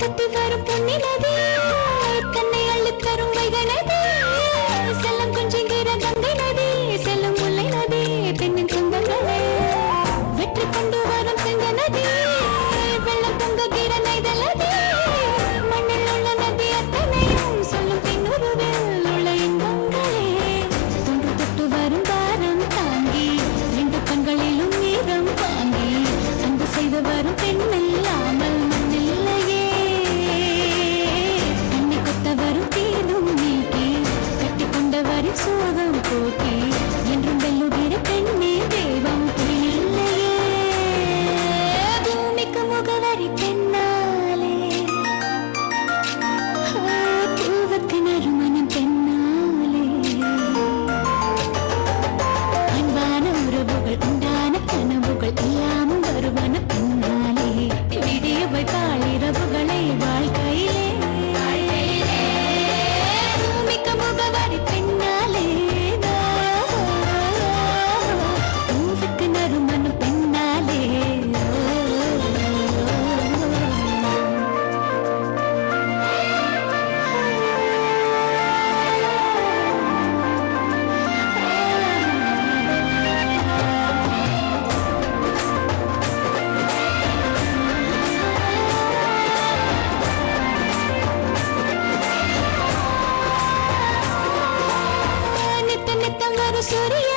கட்டி வரும் பொன்னி நதி தன்னை அள்ளி தரும் வைகை நதி செல்லம் கொஞ்சிங்கிற கங்கை நதி செல்லும் முல்லை நதி பெண்ணின் சொந்தங்களே வெற்றி கொண்டு வரும் சிங்க நதி வெள்ளம் பொங்குகிற நெய்தல் நதி மண்ணில் உள்ள நதி அத்தனையும் சொல்லும் பின்னுருவில் உள்ள இன்பங்களே தொன்று தொட்டு வரும் பாரம் தாங்கி ரெண்டு கண்களிலும் ஈரம் வாங்கி அன்பு செய்து வரும் பெண்ணில்லாமல் மண்ணில்லையே கண்ணை கொத்த வரும் தீதும் நீக்கி கட்டி கொண்டவரின் சோகம் போக்கி என்றும் வெல்லுகிற பெண்ணே தெய்வம் இல்லையே பூமிக்கு முகவரி பெண்ணாலே பூவுக்கு நறுமணம் பெண்ணாலே அன்பான உறவுகள் உண்டான கனவுகள் எல்லாமும் வருவன பின்னாலே விடிய வைத்தாள் இரவுகளை வாழ்க்கையிலே பூமிக்கு முகவரி பெண்ணாலே பூவுக்கு நறுமணம் பெண்ணாலே நித்தம் நித்தம் வரும் சூரிய